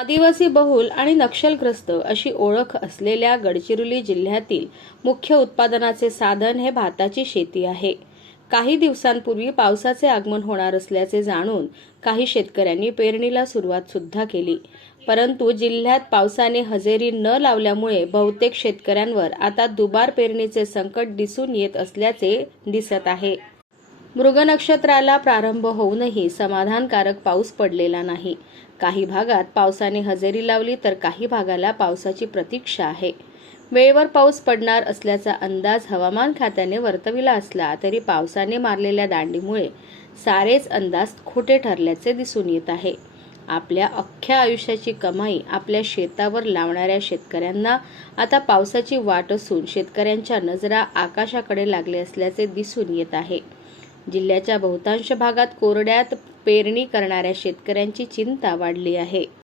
आदिवासी बहुल आणि नक्षलग्रस्त अशी ओळख असलेल्या गडचिरोली जिल्ह्यातील मुख्य उत्पादनाचे साधन हे भाताची शेती आहे. काही दिवसांपूर्वी पावसाचे आगमन होणार असल्याचे जाणून काही शेतकऱ्यांनी पेरणीला सुरुवात सुद्धा केली. परंतु जिल्ह्यात पावसाने हजेरी न लावल्यामुळे बहुतेक शेतकऱ्यांवर आता दुबार पेरणीचे संकट दिसून येत असल्याचे दिसत आहे. मृग नक्षत्राला प्रारंभ होऊनही समाधानकारक पाऊस पडलेला नाही. काही भागात पावसाने हजेरी लावली तर काही भागाला पावसाची प्रतीक्षा आहे. वेळेवर पाऊस पडणार असल्याचा अंदाज हवामान खात्याने वर्तविला असला तरी पावसाने मारलेल्या दांडीमुळे सारेच अंदाज खोटे ठरल्याचे दिसून येत आहे. आपल्या अख्ख्या आयुष्याची कमाई आपल्या शेतावर लावणाऱ्या शेतकऱ्यांना आता पावसाची वाट असून शेतकऱ्यांच्या नजरा आकाशाकडे लागले असल्याचे दिसून येत आहे. जिल्ह्याच्या बहुतांश भागात कोरड्यात पेरणी करणाऱ्या शेतकऱ्यांची चिंता वाढली आहे.